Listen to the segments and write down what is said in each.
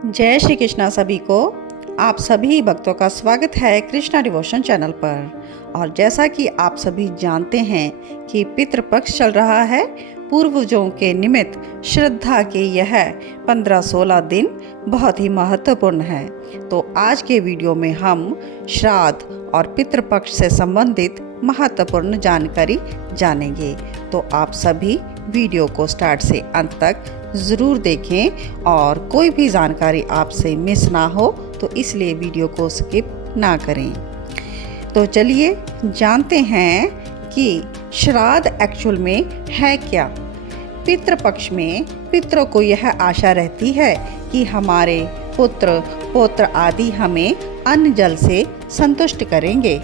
जय श्री कृष्णा सभी को। आप सभी भक्तों का स्वागत है कृष्णा डिवोशन चैनल पर। और जैसा कि आप सभी जानते हैं कि पितृपक्ष चल रहा है, पूर्वजों के निमित्त श्रद्धा के यह 15-16 दिन बहुत ही महत्वपूर्ण है। तो आज के वीडियो में हम श्राद्ध और पितृपक्ष से संबंधित महत्वपूर्ण जानकारी जानेंगे। तो आप सभी वीडियो को स्टार्ट से अंत तक ज़रूर देखें और कोई भी जानकारी आपसे मिस ना हो, तो इसलिए वीडियो को स्किप ना करें। तो चलिए जानते हैं कि श्राद्ध एक्चुअल में है क्या। पितृपक्ष में पितरों को यह आशा रहती है कि हमारे पुत्र पौत्र आदि हमें अन्न जल से संतुष्ट करेंगे।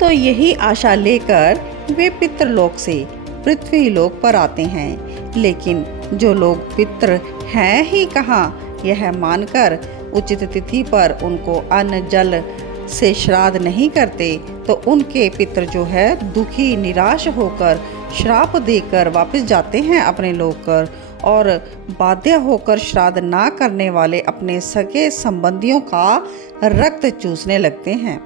तो यही आशा लेकर वे पितृलोक से पृथ्वी लोक पर आते हैं। लेकिन जो लोग पितृ हैं ही कहाँ, यह मानकर उचित तिथि पर उनको अन्न जल से श्राद्ध नहीं करते, तो उनके पितृ जो है दुखी निराश होकर श्राप देकर वापस जाते हैं अपने लोक पर, और बाध्य होकर श्राद्ध ना करने वाले अपने सगे संबंधियों का रक्त चूसने लगते हैं।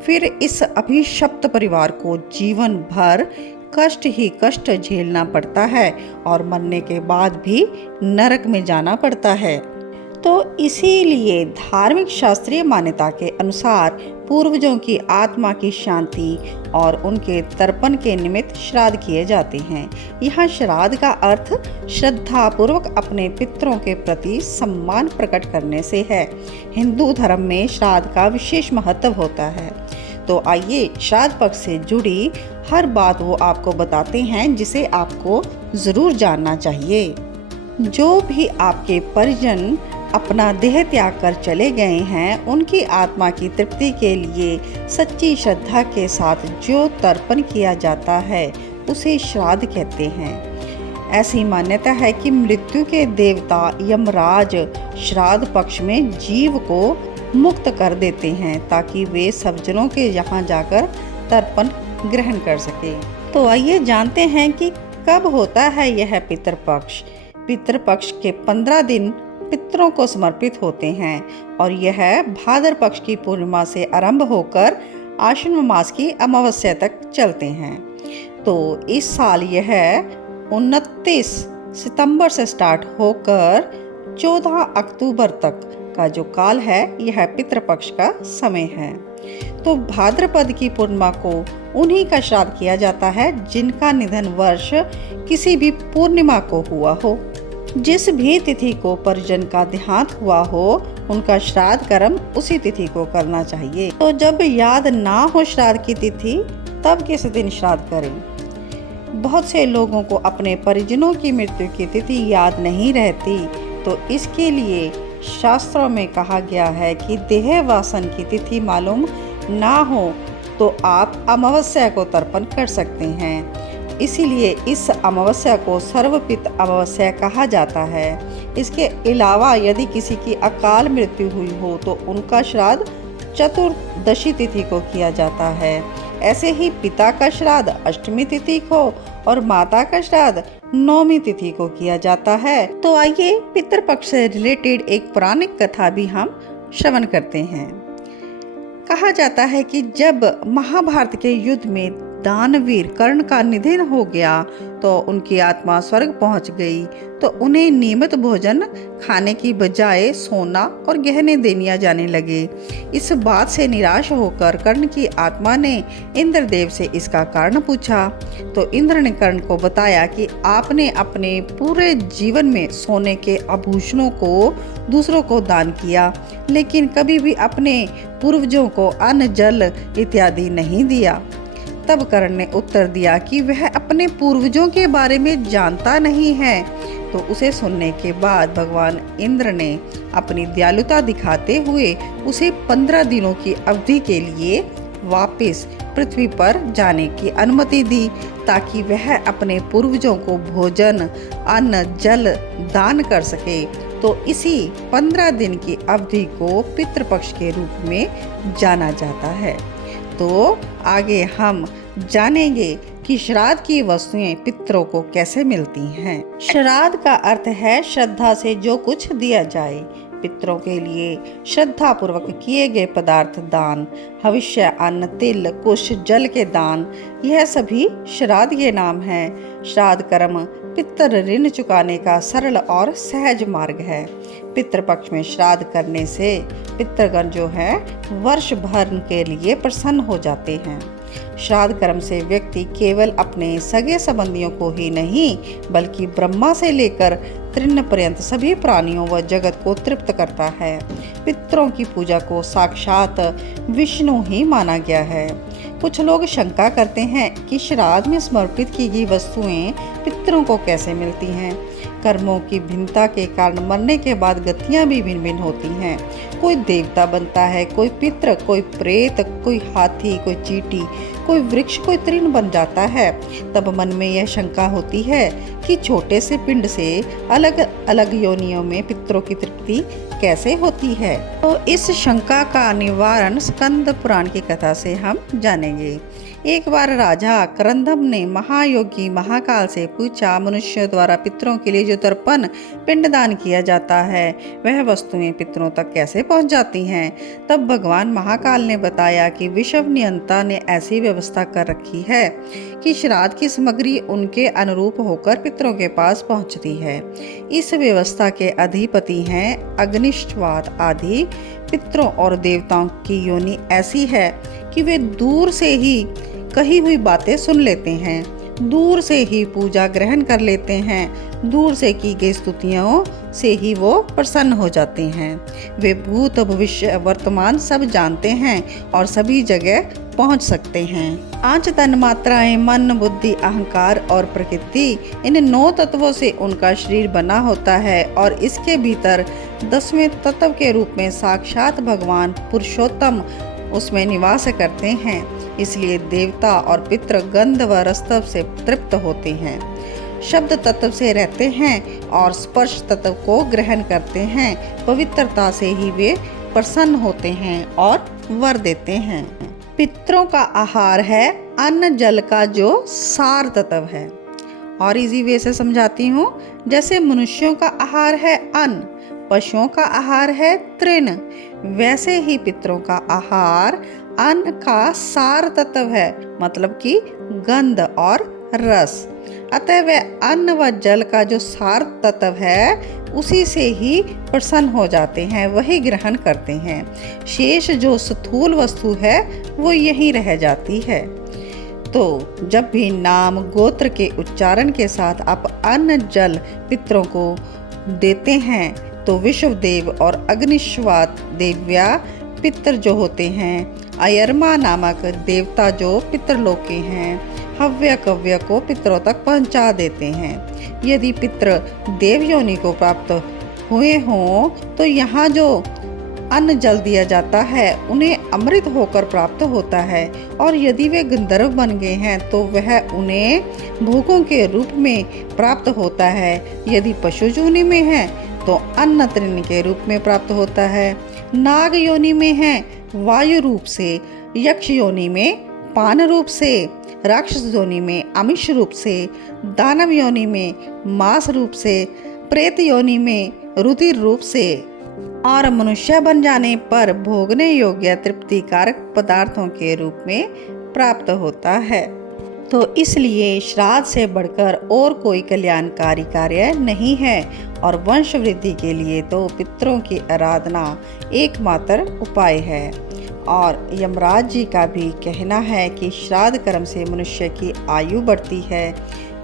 फिर इस अभिशप्त परिवार को जीवन भर कष्ट ही कष्ट झेलना पड़ता है और मरने के बाद भी नरक में जाना पड़ता है। तो इसीलिए धार्मिक शास्त्रीय मान्यता के अनुसार पूर्वजों की आत्मा की शांति और उनके तर्पण के निमित्त श्राद्ध किए जाते हैं। यहाँ श्राद्ध का अर्थ श्रद्धा पूर्वक अपने पितरों के प्रति सम्मान प्रकट करने से है। हिंदू धर्म में श्राद्ध का विशेष महत्व होता है। तो आइए श्राद्ध पक्ष से जुड़ी हर बात वो आपको बताते हैं जिसे आपको ज़रूर जानना चाहिए। जो भी आपके परिजन अपना देह त्याग कर चले गए हैं, उनकी आत्मा की तृप्ति के लिए सच्ची श्रद्धा के साथ जो तर्पण किया जाता है उसे श्राद्ध कहते हैं। ऐसी मान्यता है कि मृत्यु के देवता यमराज श्राद्ध पक्ष में जीव को मुक्त कर देते हैं ताकि वे सब जनों के यहाँ जाकर तर्पण ग्रहण कर सके। तो आइए जानते हैं कि कब होता है यह पितृपक्ष। पितृपक्ष के 15 दिन पितरों को समर्पित होते हैं और यह भाद्र पक्ष की पूर्णिमा से आरंभ होकर आश्विन मास की अमावस्या तक चलते हैं। तो इस साल यह 29 सितंबर से स्टार्ट होकर 14 अक्टूबर तक का जो काल है, यह पितृपक्ष का समय है। तो भाद्रपद की पूर्णिमा को उन्हीं का श्राद्ध किया जाता है जिनका निधन वर्ष किसी भी पूर्णिमा को हुआ हो। जिस भी तिथि को परिजन का देहांत हुआ हो, उनका श्राद्ध कर्म उसी तिथि को करना चाहिए। तो जब याद ना हो श्राद्ध की तिथि, तब किस दिन श्राद्ध करें। बहुत से लोगों को अपने परिजनों की मृत्यु की तिथि याद नहीं रहती, तो इसके लिए शास्त्रों में कहा गया है कि देह वासन की तिथि मालूम ना हो तो आप अमावस्या को तर्पण कर सकते हैं। इसीलिए इस अमावस्या को सर्वपित अमावस्या कहा जाता है। इसके अलावा यदि किसी की अकाल मृत्यु हुई हो तो उनका श्राद्ध चतुर्दशी तिथि को किया जाता है। ऐसे ही पिता का श्राद्ध अष्टमी तिथि को और माता का श्राद्ध नौमी तिथि को किया जाता है। तो आइए पितृपक्ष से रिलेटेड एक पौराणिक कथा भी हम श्रवण करते हैं। कहा जाता है कि जब महाभारत के युद्ध में दानवीर कर्ण का निधन हो गया तो उनकी आत्मा स्वर्ग पहुंच गई, तो उन्हें नियमित भोजन खाने की बजाय सोना और गहने देनिया जाने लगे। इस बात से निराश होकर कर्ण की आत्मा ने इंद्रदेव से इसका कारण पूछा। तो इंद्र ने कर्ण को बताया कि आपने अपने पूरे जीवन में सोने के आभूषणों को दूसरों को दान किया, लेकिन कभी भी अपने पूर्वजों को अन्न जल इत्यादि नहीं दिया। तब कर्ण ने उत्तर दिया कि वह अपने पूर्वजों के बारे में जानता नहीं है। तो उसे सुनने के बाद भगवान इंद्र ने अपनी दयालुता दिखाते हुए उसे 15 दिनों की अवधि के लिए वापस पृथ्वी पर जाने की अनुमति दी, ताकि वह अपने पूर्वजों को भोजन अन्न जल दान कर सके। तो इसी 15 दिन की अवधि को पितृपक्ष के रूप में जाना जाता है। तो आगे हम जानेंगे कि श्राद्ध की वस्तुएं पितरों को कैसे मिलती हैं। श्राद्ध का अर्थ है श्रद्धा से जो कुछ दिया जाए। पितरों के लिए श्रद्धा पूर्वक किए गए पदार्थ दान, हविष्य अन्न, तिल, कुश, जल के दान, यह सभी श्राद्ध के नाम हैं। श्राद्ध कर्म पितृ ऋण चुकाने का सरल और सहज मार्ग है। पितृपक्ष में श्राद्ध करने से पितृगण जो है वर्ष भर के लिए प्रसन्न हो जाते हैं। श्राद्ध कर्म से व्यक्ति केवल अपने सगे संबंधियों को ही नहीं बल्कि ब्रह्मा से लेकर तृण पर्यंत सभी प्राणियों व जगत को तृप्त करता है। पितरों की पूजा को साक्षात विष्णु ही माना गया है। कुछ लोग शंका करते हैं कि श्राद्ध में समर्पित की गई वस्तुएं पितरों को कैसे मिलती हैं। कर्मों की भिन्नता के कारण मरने के बाद गतियां भी भिन्न भिन्न होती हैं। कोई देवता बनता है, कोई पितृ, कोई प्रेत, कोई हाथी, कोई चींटी, कोई वृक्ष, कोई तृण बन जाता है। तब मन में यह शंका होती है कि छोटे से पिंड से अलग अलग योनियों में पितरों की तृप्ति कैसे होती है। तो इस शंका का निवारण स्कंद पुराण की कथा से हम जानेंगे। एक बार राजा करंदम ने महायोगी महाकाल से पूछा, मनुष्यों द्वारा पितरों के लिए जो तर्पण पिंडदान किया जाता है वह वस्तुएं पितरों तक कैसे पहुंच जाती हैं। तब भगवान महाकाल ने बताया कि विश्व नियंता ने ऐसी व्यवस्था कर रखी है कि श्राद्ध की सामग्री उनके अनुरूप होकर पितरों के पास पहुंचती है। इस व्यवस्था के अधिपति हैं अग्निष्ठवाद आदि। पितरों और देवताओं की योनि ऐसी है कि वे दूर से ही कही हुई बातें सुन लेते हैं, दूर से ही पूजा ग्रहण कर लेते हैं, दूर से की गई स्तुतियों से ही वो प्रसन्न हो जाते हैं। वे भूत भविष्य वर्तमान सब जानते हैं और सभी जगह पहुंच सकते हैं। 5 तन मात्राएं मन, बुद्धि, अहंकार और प्रकृति, इन 9 तत्वों से उनका शरीर बना होता है और इसके भीतर 10वें तत्व के रूप में साक्षात भगवान पुरुषोत्तम उसमें निवास करते हैं। इसलिए देवता और पितृ गंध व रस्तव से तृप्त होते हैं, शब्द तत्व से रहते हैं और स्पर्श तत्व को ग्रहण करते हैं। पवित्रता से ही वे प्रसन्न होते हैं और वर देते हैं। पितरों का आहार है अन्न जल का जो सार तत्व है। और इजी वे से समझाती हूँ। जैसे मनुष्यों का आहार है अन्न, पशुओं का आहार है तृण, वैसे ही पितरों का आहार अन्न का सार तत्व है, मतलब कि गंध और रस। अतः वह अन्न व जल का जो सार तत्व है उसी से ही प्रसन्न हो जाते हैं, वही ग्रहण करते हैं। शेष जो स्थूल वस्तु है वो यहीं रह जाती है। तो जब भी नाम गोत्र के उच्चारण के साथ आप अन्न जल पितरों को देते हैं तो विश्वदेव और अग्निश्वात देव्या पितर जो होते हैं, अयरमा नामक देवता जो पितरलोक के हैं, हव्य कव्य को पितरों तक पहुंचा देते हैं। यदि पितर देव योनि को प्राप्त हुए हों तो यहाँ जो अन्न जल दिया जाता है उन्हें अमृत होकर प्राप्त होता है, और यदि वे गंधर्व बन गए हैं तो वह उन्हें भोगों के रूप में प्राप्त होता है। यदि पशु योनि में है तो अन्न तृण के रूप में प्राप्त होता है। नाग योनि में है वायु रूप से, यक्ष योनि में पान रूप से, राक्षस योनि में आमिष रूप से, दानव योनि में मांस रूप से, प्रेत योनि में रुधिर रूप से, और मनुष्य बन जाने पर भोगने योग्य तृप्तिकारक पदार्थों के रूप में प्राप्त होता है। तो इसलिए श्राद्ध से बढ़कर और कोई कल्याणकारी कार्य नहीं है, और वंश वृद्धि के लिए तो पितरों की आराधना एकमात्र उपाय है। और यमराज जी का भी कहना है कि श्राद्ध कर्म से मनुष्य की आयु बढ़ती है।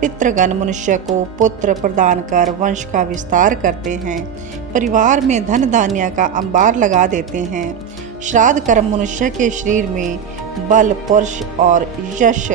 पितृगण मनुष्य को पुत्र प्रदान कर वंश का विस्तार करते हैं, परिवार में धन धान्य का अंबार लगा देते हैं। श्राद्ध कर्म मनुष्य के शरीर में बल, पुरुष और यश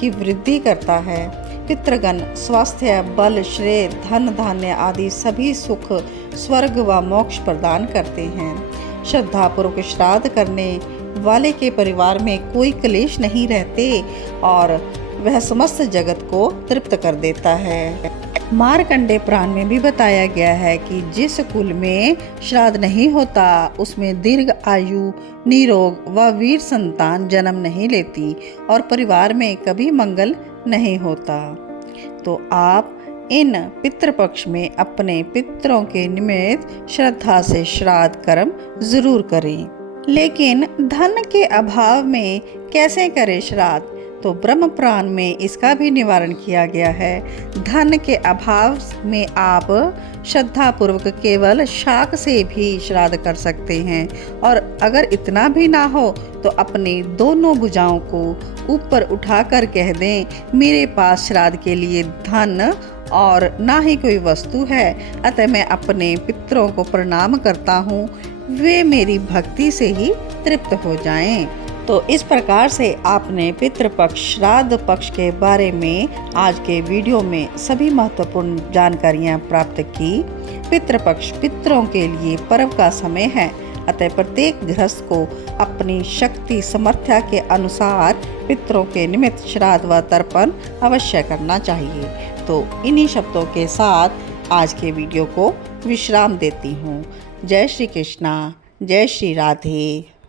की वृद्धि करता है। पितृगण स्वास्थ्य, बल, श्रेय, धन धान्य आदि सभी सुख, स्वर्ग व मोक्ष प्रदान करते हैं। श्रद्धापूर्वक श्राद्ध करने वाले के परिवार में कोई क्लेश नहीं रहते और वह समस्त जगत को तृप्त कर देता है। मार्कंडेय पुराण में भी बताया गया है कि जिस कुल में श्राद्ध नहीं होता उसमें दीर्घ आयु, निरोग व वीर संतान जन्म नहीं लेती और परिवार में कभी मंगल नहीं होता। तो आप इन पितृपक्ष में अपने पितरों के निमित्त श्रद्धा से श्राद्ध कर्म जरूर करें। लेकिन धन के अभाव में कैसे करें श्राद्ध? तो ब्रह्म पुराण में इसका भी निवारण किया गया है। धन के अभाव में आप श्रद्धा पूर्वक केवल शाक से भी श्राद्ध कर सकते हैं, और अगर इतना भी ना हो तो अपनी दोनों भुजाओं को ऊपर उठाकर कह दें, मेरे पास श्राद्ध के लिए धन और ना ही कोई वस्तु है, अतः मैं अपने पितरों को प्रणाम करता हूँ, वे मेरी भक्ति से ही तृप्त हो जाएं। तो इस प्रकार से आपने पितृपक्ष श्राद्ध पक्ष के बारे में आज के वीडियो में सभी महत्वपूर्ण जानकारियां प्राप्त की। पितृपक्ष पितरों के लिए पर्व का समय है, अतः प्रत्येक गृहस्थ को अपनी शक्ति सामर्थ्य के अनुसार पितरों के निमित्त श्राद्ध व तर्पण अवश्य करना चाहिए। तो इन्हीं शब्दों के साथ आज के वीडियो को विश्राम देती हूँ। जय श्री कृष्णा, जय श्री राधे।